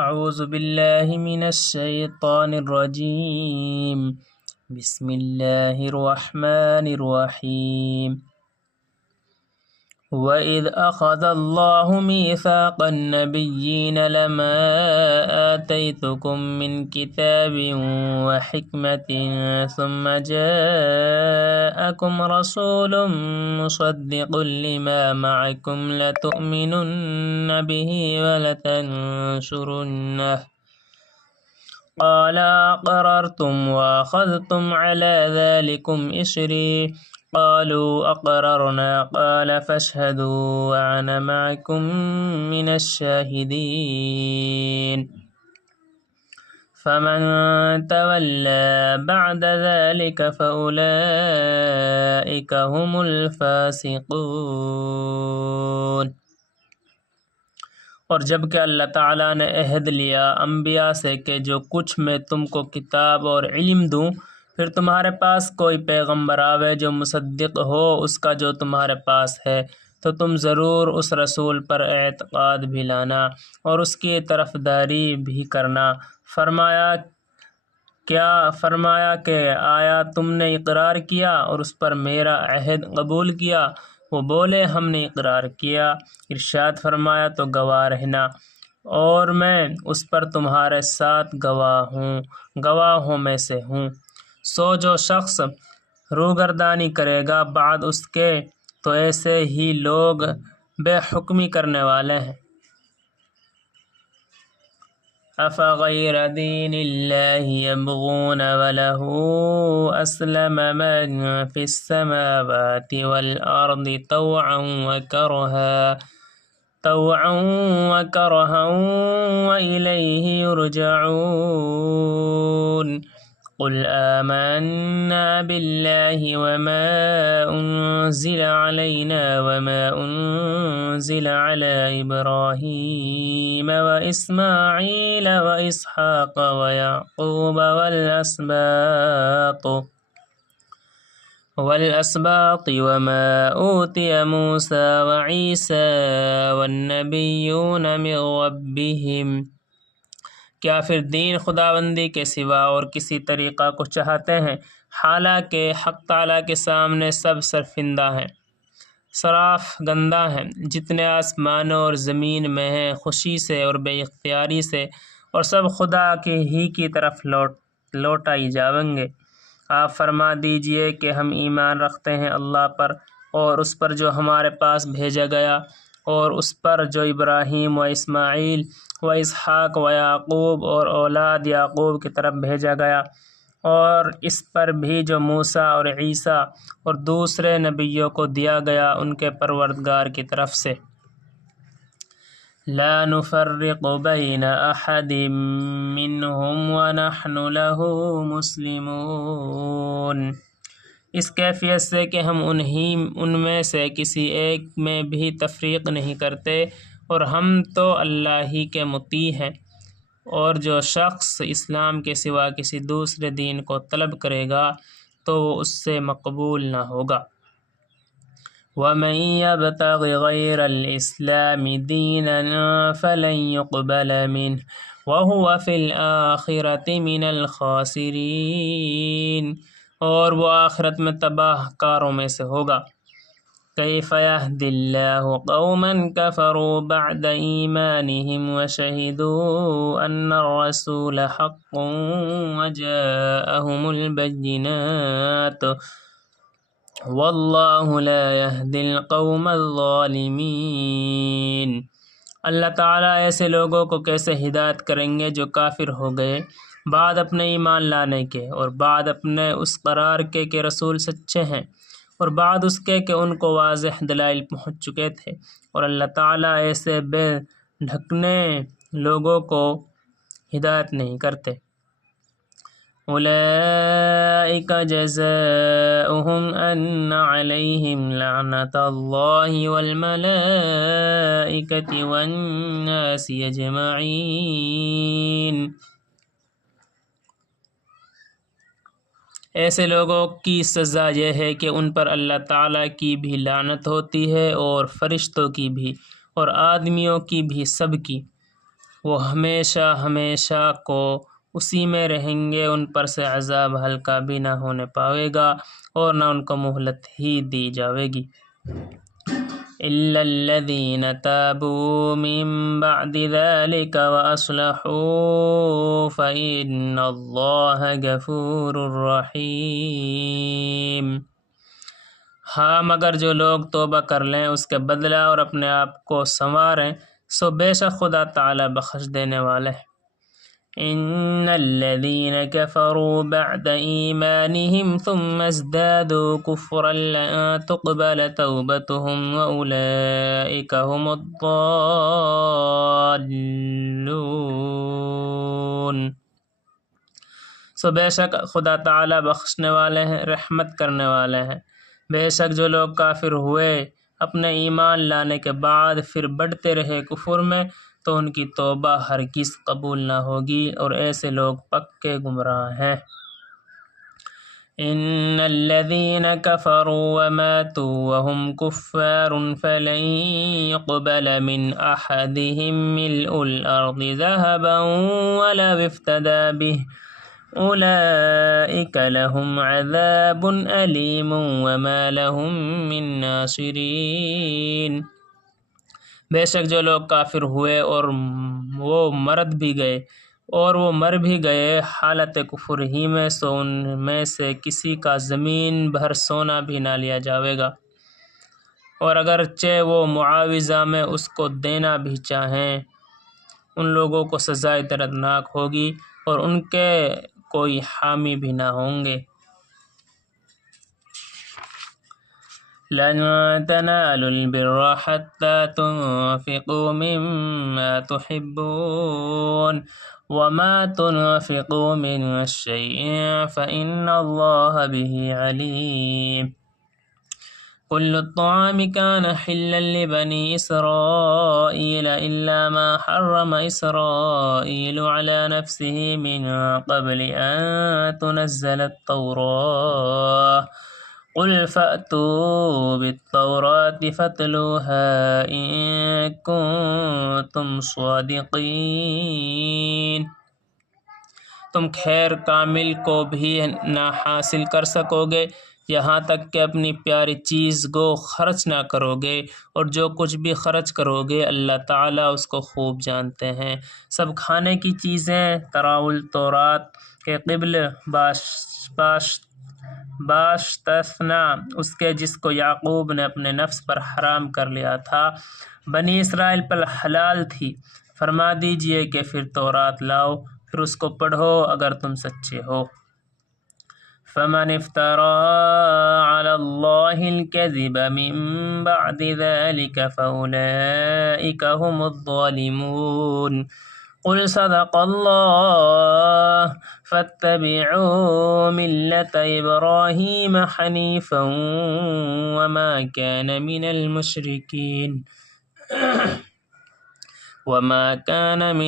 اعوذ باللہ من الشیطان الرجیم بسم اللہ الرحمن الرحیم وَإِذْ أَخَذَ اللَّهُ مِيثَاقَ النَّبِيِّينَ لَمَا آتَيْتُكُم مِّن كِتَابٍ وَحِكْمَةٍ ثُمَّ جَاءَكُمْ رَسُولٌ مُّصَدِّقٌ لِّمَا مَعَكُمْ لَتُؤْمِنُنَّ بِهِ وَلَتَنصُرُنَّهُ قَالَ أَقْرَرْتُمْ وَأَخَذْتُمْ عَلَىٰ ذَٰلِكُمْ إِصْرِي قالوا أقررنا قال فاشهدوا وأنا معكم من الشاهدين فمن تولى بعد ذلك فأولئك هم الفاسقون۔ اور جب کہ اللہ تعالیٰ نے عہد لیا انبیاء سے کہ جو کچھ میں تم کو کتاب اور علم دوں، پھر تمہارے پاس کوئی پیغمبر آوے جو مصدق ہو اس کا جو تمہارے پاس ہے، تو تم ضرور اس رسول پر اعتقاد بھی لانا اور اس کی طرفداری بھی کرنا۔ فرمایا کہ آیا تم نے اقرار کیا اور اس پر میرا عہد قبول کیا؟ وہ بولے ہم نے اقرار کیا۔ ارشاد فرمایا تو گواہ رہنا اور میں اس پر تمہارے ساتھ گواہوں میں سے ہوں۔ سو جو شخص روگردانی کرے گا بعد اس کے تو ایسے ہی لوگ بے حکمی کرنے والے ہیں۔ أَفَغَيْرَ دِينِ اللَّهِ يَبْغُونَ وَلَهُ أَسْلَمَ مَن فِي السَّمَاوَاتِ وَالْأَرْضِ طَوْعًا وَكَرْهًا وَإِلَيْهِ يُرْجَعُونَ قُلْ آمَنَّا بِاللَّهِ وَمَا أُنزِلَ عَلَيْنَا وَمَا أُنزِلَ عَلَى إِبْرَاهِيمَ وَإِسْمَاعِيلَ وَإِسْحَاقَ وَيَعْقُوبَ وَالْأَسْبَاطِ وَمَا أُوتِيَ مُوسَىٰ وَعِيسَىٰ وَالنَّبِيُّونَ مِن رَّبِّهِمْ۔ کیا پھر دین خداوندی کے سوا اور کسی طریقہ کو چاہتے ہیں، حالانکہ حق تعالیٰ کے سامنے سب سرفندہ ہیں، صراف گندہ ہیں، جتنے آسمانوں اور زمین میں ہیں، خوشی سے اور بے اختیاری سے، اور سب خدا ہی کی طرف لوٹائی جائیں گے۔ آپ فرما دیجئے کہ ہم ایمان رکھتے ہیں اللہ پر اور اس پر جو ہمارے پاس بھیجا گیا، اور اس پر جو ابراہیم و اسماعیل و اسحاق و یعقوب اور اولاد یعقوب کی طرف بھیجا گیا، اور اس پر بھی جو موسیٰ اور عیسیٰ اور دوسرے نبیوں کو دیا گیا ان کے پروردگار کی طرف سے۔ لا نفرق بین احد منہم ونحن له مسلمون۔ اس کیفیت سے کہ ہم ان میں سے کسی ایک میں بھی تفریق نہیں کرتے اور ہم تو اللہ ہی کے مطیع ہیں۔ اور جو شخص اسلام کے سوا کسی دوسرے دین کو طلب کرے گا تو وہ اس سے مقبول نہ ہوگا۔ وَمَن يَبْتَغِ غَيْرَ الْإِسْلَامِ دِينًا فَلَن يُقْبَلَ مِنْهُ وَهُوَ فِي الْآخِرَةِ مِنَ الْخَاسِرِينَ۔ اور وہ آخرت میں تباہ کاروں میں سے ہوگا۔ كيف يهدي الله قوما كفروا بعد إيمانهم وشهدوا أن الرسول حق وجاءهم البينات والله لا يهدي القوم الظالمين۔ اللہ تعالیٰ ایسے لوگوں کو کیسے ہدایت کریں گے جو کافر ہو گئے بعد اپنے ایمان لانے کے اور بعد اپنے اس قرار کے کہ رسول سچے ہیں، اور بعد اس کے کہ ان کو واضح دلائل پہنچ چکے تھے، اور اللہ تعالیٰ ایسے بے ڈھکنے لوگوں کو ہدایت نہیں کرتے۔ اولئک جزاؤہم ان علیہم لعنۃ اللہ والملائکۃ والناس اجمعین۔ ایسے لوگوں کی سزا یہ ہے کہ ان پر اللہ تعالیٰ کی بھی لعنت ہوتی ہے اور فرشتوں کی بھی اور آدمیوں کی بھی، سب کی۔ وہ ہمیشہ ہمیشہ کو اسی میں رہیں گے، ان پر سے عذاب ہلکا بھی نہ ہونے پاوے گا اور نہ ان کو مہلت ہی دی جاوے گی۔ إلا الذين تابوا من بعد ذلك وأصلحوا فإن الله غفور رحيم۔ ہاں مگر جو لوگ توبہ کر لیں اس کے بدلہ اور اپنے آپ کو سنواریں، سو بے شک خدا تعالی بخش دینے والا ہے۔ ان الذين كفروا بعد ایمانهم ثم ازدادوا كفرا لن تقبل توبتهم واولئك هم الضالون۔ سو بے شک خدا تعالی بخشنے والے ہیں، رحمت کرنے والے ہیں۔ بے شک جو لوگ کافر ہوئے اپنے ایمان لانے کے بعد پھر بڑھتے رہے کفر میں، تو ان کی توبہ ہرگز قبول نہ ہوگی، اور ایسے لوگ پکے گمراہ ہیں۔ ان الذين كفروا وماتوا وهم كفار فلن يقبل من احدهم ملء الارض ذهبا ولو افتدى به اولئك لهم عذاب الیم وما لهم من ناصرین۔ بے شک جو لوگ کافر ہوئے اور وہ مر بھی گئے حالت کفر ہی میں، سو ان میں سے کسی کا زمین بھر سونا بھی نہ لیا جاوے گا، اور اگرچہ وہ معاوضہ میں اس کو دینا بھی چاہیں، ان لوگوں کو سزائے دردناک ہوگی اور ان کے کوئی حامی بھی نہ ہوں گے۔ لن تنالوا البر حتى تنفقوا مما تحبون وما تنفقوا من شيء فإن الله به عليم۔ كل الطعام كان حلا لبني إسرائيل إلا ما حرم إسرائيل على نفسه من قبل أن تنزل التوراة قل فأتوا بالتوراة فاتلوها إن كنتم صادقين۔ تم خیر کامل کو بھی نہ حاصل کر سکو گے یہاں تک کہ اپنی پیاری چیز کو خرچ نہ کرو گے، اور جو کچھ بھی خرچ کرو گے اللہ تعالیٰ اس کو خوب جانتے ہیں۔ سب کھانے کی چیزیں تراول تورات کے قبل باشتثنا اس کے جس کو یعقوب نے اپنے نفس پر حرام کر لیا تھا، بنی اسرائیل پر حلال تھی۔ فرما دیجئے کہ پھر تورات لاؤ، پھر اس کو پڑھو اگر تم سچے ہو۔ فمن افترى على الله الكذب من بعد ذلك فأولئك هم الظالمون۔ قل صدق الله فاتبعوا ملة إبراهيم حنيفا وما كان من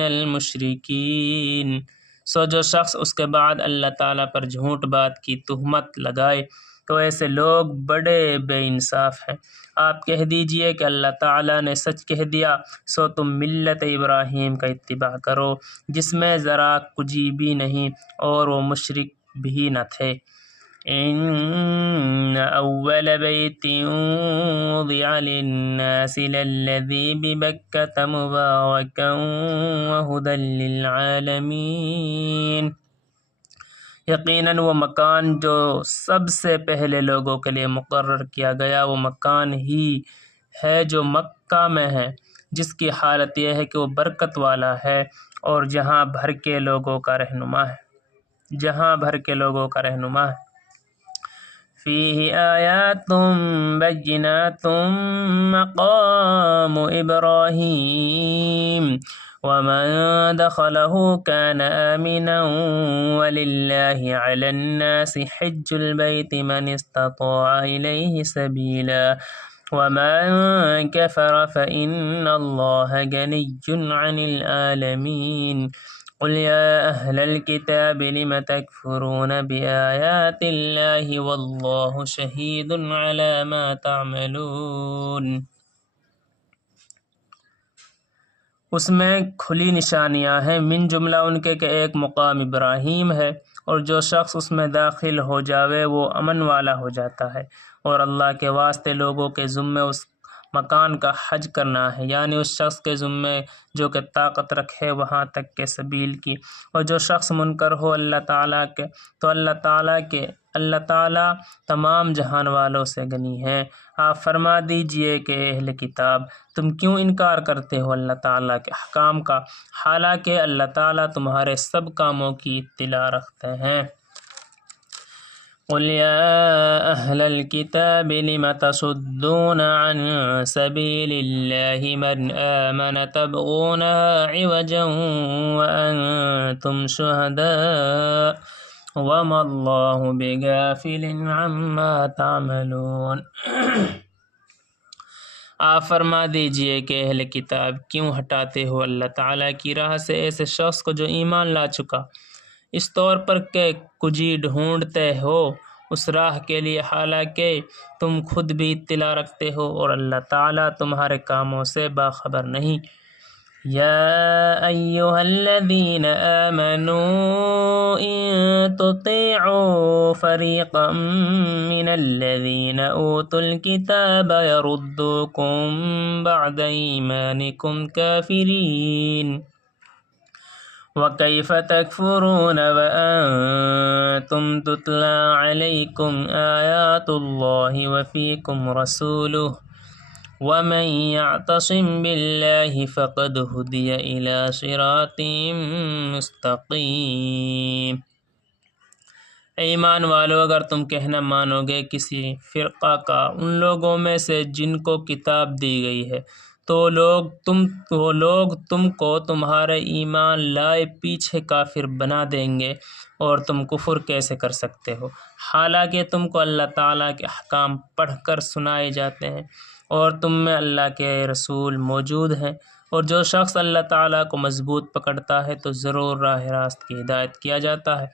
المشركين۔ سو جو شخص اس کے بعد اللہ تعالیٰ پر جھوٹ بات کی تہمت لگائے تو ایسے لوگ بڑے بے انصاف ہیں۔ آپ کہہ دیجئے کہ اللہ تعالیٰ نے سچ کہہ دیا، سو تم ملت ابراہیم کا اتباع کرو جس میں ذرا کجی بھی نہیں اور وہ مشرک بھی نہ تھے۔ ان اول بیت وضع للناس للذی ببکۃ مبارکا وہدی للعالمین۔ یقیناً وہ مکان جو سب سے پہلے لوگوں کے لیے مقرر کیا گیا وہ مکان ہی ہے جو مکہ میں ہے، جس کی حالت یہ ہے کہ وہ برکت والا ہے اور جہاں بھر کے لوگوں کا رہنما ہے۔ فیہ آیات بینات مقام ابراہیم ومن دخلہ کان آمنا وللہ علی الناس حج البیت من استطاع الیہ سبیلا ومن کفر فإن اللہ غنی عن العالمین۔ قل یا اہل الکتاب لم تکفرون بآیات اللہ واللہ شہید علی ما تعملون۔ اس میں کھلی نشانیاں ہیں، من جملہ ان کے کہ ایک مقام ابراہیم ہے، اور جو شخص اس میں داخل ہو جاوے وہ امن والا ہو جاتا ہے، اور اللہ کے واسطے لوگوں کے ذمے اس مکان کا حج کرنا ہے، یعنی اس شخص کے ذمے جو کہ طاقت رکھے وہاں تک کے سبیل کی، اور جو شخص منکر ہو اللہ تعالیٰ کے تو اللہ تعالیٰ تمام جہان والوں سے غنی ہیں۔ آپ فرما دیجئے کہ اہل کتاب تم کیوں انکار کرتے ہو اللہ تعالیٰ کے احکام کا، حالانکہ اللہ تعالیٰ تمہارے سب کاموں کی اطلاع رکھتے ہیں۔ قل يا أهل الكتاب لم تصدون عن سبيل الله من آمن تبغونها عوجا وأنتم شهداء وما الله بغافل عما تعملون۔ آپ فرما دیجئے کہ اہل کتاب کیوں ہٹاتے ہو اللہ تعالیٰ کی راہ سے ایسے شخص کو جو ایمان لا چکا، اس طور پر کہ کجی ڈھونڈتے ہو اس راہ کے لیے، حالانکہ تم خود بھی اطلاع رکھتے ہو اور اللہ تعالیٰ تمہارے کاموں سے باخبر نہیں۔ یا ایہا الذین آمنوا ان تطیعوا فریقا من الذین اوتوا الکتاب یردوکم بعد ایمانکم کافرین وَكَيْفَ تَكْفُرُونَ وَأَنْتُمْ تُتْلَى عَلَيْكُمْ آيَاتُ اللَّهِ وَفِيكُمْ رَسُولُهُ وَمَنْ يَعْتَصِمْ بِاللَّهِ فَقَدْ هُدِيَ إِلَى صِرَاطٍ مُسْتَقِيمٍ۔ ایمان والو، اگر تم کہنا مانو گے کسی فرقہ کا ان لوگوں میں سے جن کو کتاب دی گئی ہے، تو وہ لوگ تم کو تمہارے ایمان لائے پیچھے کافر بنا دیں گے، اور تم کفر کیسے کر سکتے ہو حالانکہ تم کو اللہ تعالیٰ کے احکام پڑھ کر سنائے جاتے ہیں اور تم میں اللہ کے رسول موجود ہیں۔ اور جو شخص اللہ تعالیٰ کو مضبوط پکڑتا ہے تو ضرور راہ راست کی ہدایت کیا جاتا ہے۔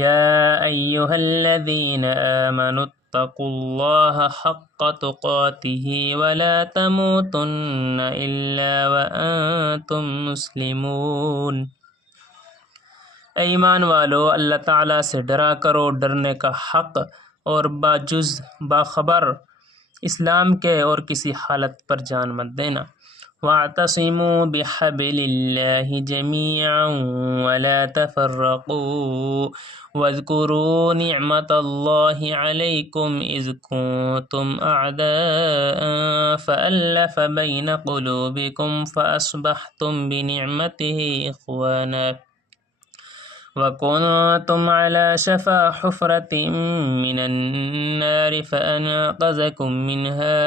یا ایہا الذین آمنوا اتقوا اللہ حق تقاتہ ولا تموتن الا وانتم مسلمون۔ ایمان والو، اللہ تعالیٰ سے ڈرا کرو ڈرنے کا حق، اور باخبر اسلام کے اور کسی حالت پر جان مت دینا۔ واعتصموا بحبل اللہ جميعا ولا تفرقوا واذكروا نعمة الله عليكم إذ كنتم أعداء فألف بين قلوبكم فأصبحتم بنعمته إخوانا وكنتم على شفا حفرة من النار فأنقذكم منها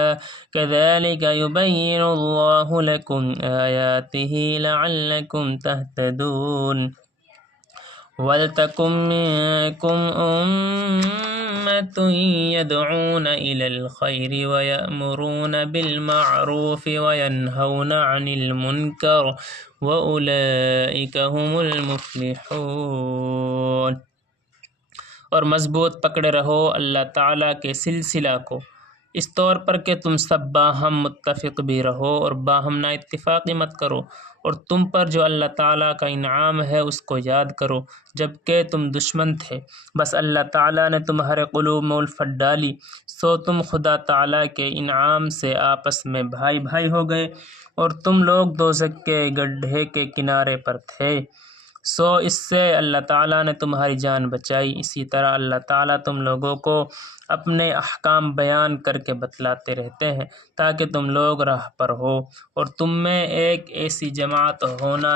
كذلك يبين الله لكم آياته لعلكم تهتدون۔ وَلْتَكُن مِّنكُمْ أُمَّةٌ يَدْعُونَ إِلَى الْخَيْرِ وَيَأْمُرُونَ بِالْمَعْرُوفِ وَيَنْهَوْنَ عَنِ الْمُنكَرِ وَأُولَئِكَ هُمُ الْمُفْلِحُونَ۔ اور مضبوط پکڑے رہو اللہ تعالیٰ کے سلسلہ کو، اس طور پر کہ تم سب باہم متفق بھی رہو اور باہم نا اتفاقی مت کرو، اور تم پر جو اللہ تعالیٰ کا انعام ہے اس کو یاد کرو جب کہ تم دشمن تھے، بس اللہ تعالیٰ نے تمہارے قلوب میں الفت ڈالی، سو تم خدا تعالیٰ کے انعام سے آپس میں بھائی بھائی ہو گئے، اور تم لوگ دوزخ کے گڈھے کے کنارے پر تھے، سو اس سے اللہ تعالیٰ نے تمہاری جان بچائی۔ اسی طرح اللہ تعالیٰ تم لوگوں کو اپنے احکام بیان کر کے بتلاتے رہتے ہیں تاکہ تم لوگ راہ پر ہو، اور تم میں ایک ایسی جماعت ہونا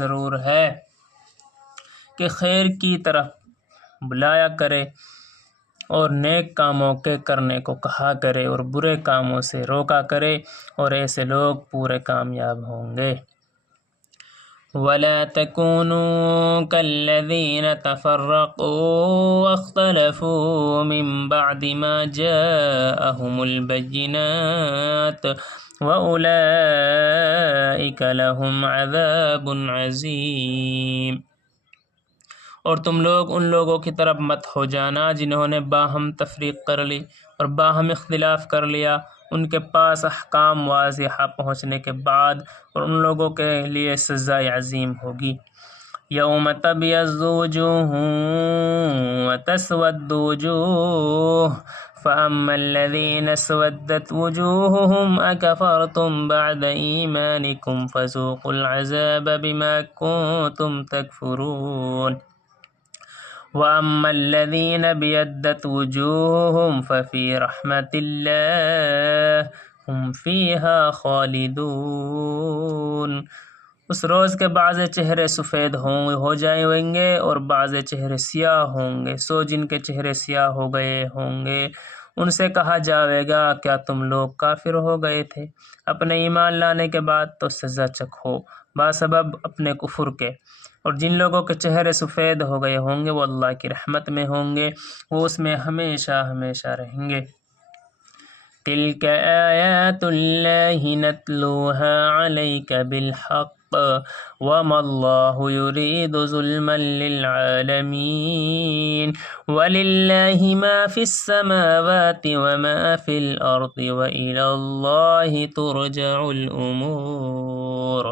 ضرور ہے کہ خیر کی طرف بلایا کرے اور نیک کاموں کے کرنے کو کہا کرے اور برے کاموں سے روکا کرے، اور ایسے لوگ پورے کامیاب ہوں گے۔ وَلَا تَكُونُوا كَالَّذِينَ تَفَرَّقُوا وَاخْتَلَفُوا مِن بَعْدِ مَا جَاءَهُمُ الْبَيِّنَاتُ وَأُولَئِكَ لَهُمْ عَذَابٌ عَظِيمٌ۔ اور تم لوگ ان لوگوں کی طرف مت ہو جانا جنہوں نے باہم تفریق کر لی اور باہم اختلاف کر لیا، ان کے پاس احکام واضحہ پہنچنے کے بعد، اور ان لوگوں کے لیے سزائے عظیم ہوگی۔ یوم تبیض وجوہ وتسود وجوہ فأما الذین اسودت وجوہہم اکفرتم بعد ایمانکم فذوقوا العذاب بما کنتم تکفرون وأما الذین ابیضت وجوہہم ففی رحمت اللہ ہم فیہا خالدون۔ اس روز کے بعض چہرے سفید ہو جائیں گے اور بعض چہرے سیاہ ہوں گے، سو جن کے چہرے سیاہ ہو گئے ہوں گے ان سے کہا جائے گا کیا تم لوگ کافر ہو گئے تھے اپنے ایمان لانے کے بعد؟ تو سزا چکھو بسبب اپنے کفر کے۔ اور جن لوگوں کے چہرے سفید ہو گئے ہوں گے وہ اللہ کی رحمت میں ہوں گے، وہ اس میں ہمیشہ ہمیشہ رہیں گے۔ تلک آیات اللہ نتلوها علیک بالحق وما اللہ یرید ظلما للعالمین وللہ ما فی السماوات وما فی الارض وإلی اللہ ترجع الامور۔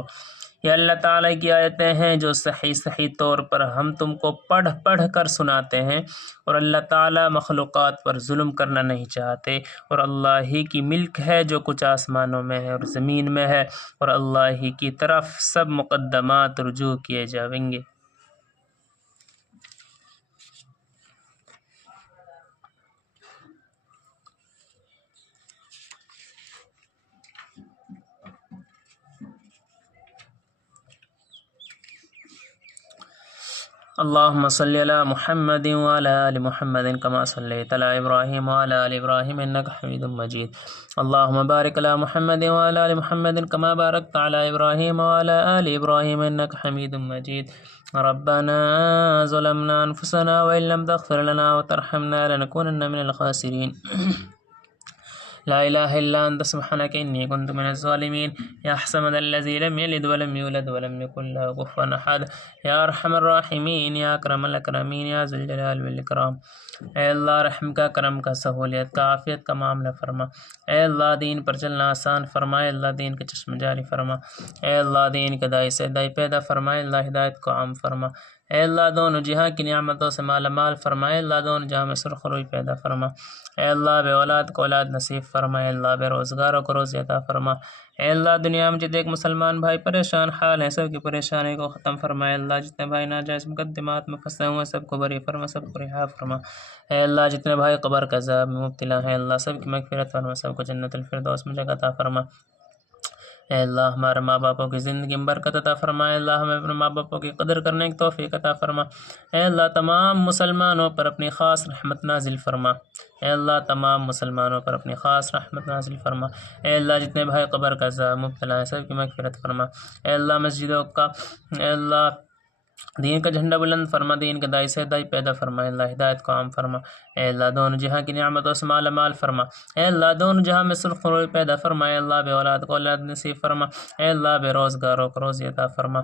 یہ اللہ تعالیٰ کی آیتیں ہیں جو صحیح طور پر ہم تم کو پڑھ کر سناتے ہیں، اور اللہ تعالیٰ مخلوقات پر ظلم کرنا نہیں چاہتے، اور اللہ ہی کی ملک ہے جو کچھ آسمانوں میں ہے اور زمین میں ہے، اور اللہ ہی کی طرف سب مقدمات رجوع کیے جائیں گے۔ اللہم صلی علی محمد وعلی آل محمد کما صلیت علی ابراہیم وعلی آل ابراہیم انکا حمید مجید۔ اللہم بارک علی محمد وعلی آل محمد کما بارکت علی ابراہیم وعلی آل ابراہیم انکا حمید مجید۔ ربنا ظلمنا انفسنا وإن لم تغفر لنا وترحمنا لنكونن من الخاسرین۔ لا الہ الا انت سبحانک انی کنت من الظالمین۔ یا صمد الذی لم یلد ولم یولد ولم یکن لہ کفوا احد۔ یا ارحم الراحمین، یا اکرم الاکرمین، یا ذی الجلال والاکرام۔ اے اللہ رحم کا، کرم کا، سہولیت کا، عافیت کا معاملہ فرما۔ اے اللہ دین پر چلنا آسان فرما۔ اے اللہ دین کے چشم جاری فرما۔ اے اللہ دین کے دائی سے دائی پیدا فرما۔ اے اللہ ہدایت کو عام فرما۔ اے اللہ دونوں جہاں کی نعمتوں سے مالا مال فرما۔ اے اللہ دونوں جہاں میں سرخ روئی پیدا فرما۔ اے اللہ بے اولاد کو اولاد نصیب فرما۔ اے اللہ بے روزگاروں کو روزی عطا فرما۔ اے اللہ دنیا میں جتنے ایک مسلمان بھائی پریشان حال ہیں سب کی پریشانی کو ختم فرما۔ اے اللہ جتنے بھائی ناجائز مقدمات میں پھنسے ہوئے سب کو بری فرما، سب کو رہا فرما۔ اے اللہ جتنے بھائی قبر کے عذاب میں مبتلا ہیں اللہ سب کی مغفرت فرما، سب کو جنت الفردوس میں جگہ عطا فرما۔ اے اللہ ہمارے ماں باپوں کی زندگی میں برکت عطا فرما۔ اے اللہ ہمیں اپنے ماں باپوں کی قدر کرنے کی توفیق عطا فرما۔ اے اللہ تمام مسلمانوں پر اپنی خاص رحمت نازل فرما۔ اے اللہ تمام مسلمانوں پر اپنی خاص رحمت نازل فرما۔ اے اللہ جتنے بھائی قبر کا عذاب مبتلا ہیں سب کی مغفرت فرما۔ اے اللہ مسجدوں کا، اے اللہ دین کا جھنڈا بلند فرما، دین کے دائی سے دائی پیدا فرما۔ اے اللہ ہدایت کو عام فرما۔ اے اللہ دونوں جہاں کی نعمتوں سے مالا مال فرما۔ اے اللہ دونوں جہاں میں سرخ روئی پیدا فرما۔ اے اللہ بے اولاد کو اولاد نصیب فرما۔ اے اللہ بے روزگاروں کو روزی عطا فرما۔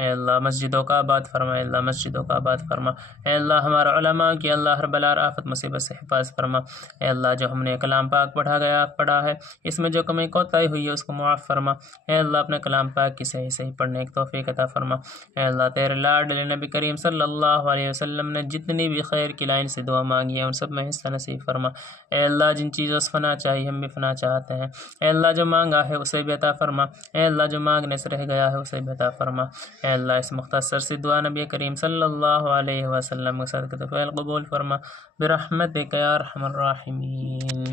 اے اللہ مسجدوں کا آباد فرما۔ اے اللہ مسجدوں کا آباد فرما۔ اے اللہ ہمارے علماء کی اللہ ہر بلا آفت مصیبت سے حفاظت فرما۔ اے اللہ جو ہم نے کلام پاک پڑھا ہے اس میں جو کمی کوتاہی ہوئی ہے اس کو معاف فرما۔ اے اللہ اپنے کلام پاک کی صحیح پڑھنے کی توفیق عطا فرما۔ اے اللہ تیرے لاڈلے نبی کریم صلی اللہ علیہ وسلم نے جتنی بھی خیر کی لائن سے دعا مانگی ہے ان سب میں حصہ نصیب فرما۔ اے اللہ جن چیزوں سے فنا چاہیے ہم بھی فنا چاہتے ہیں، اے اللہ جو مانگا ہے اسے بھی عطا فرما۔ اے اللہ جو مانگنے سے رہ گیا ہے اسے بھی عطا فرما۔ اے اللہ اس مختصر سی دعا نبی کریم صلی اللہ علیہ وسلم کے صدقے قبول فرما برحمتک یا ارحم الراحمین۔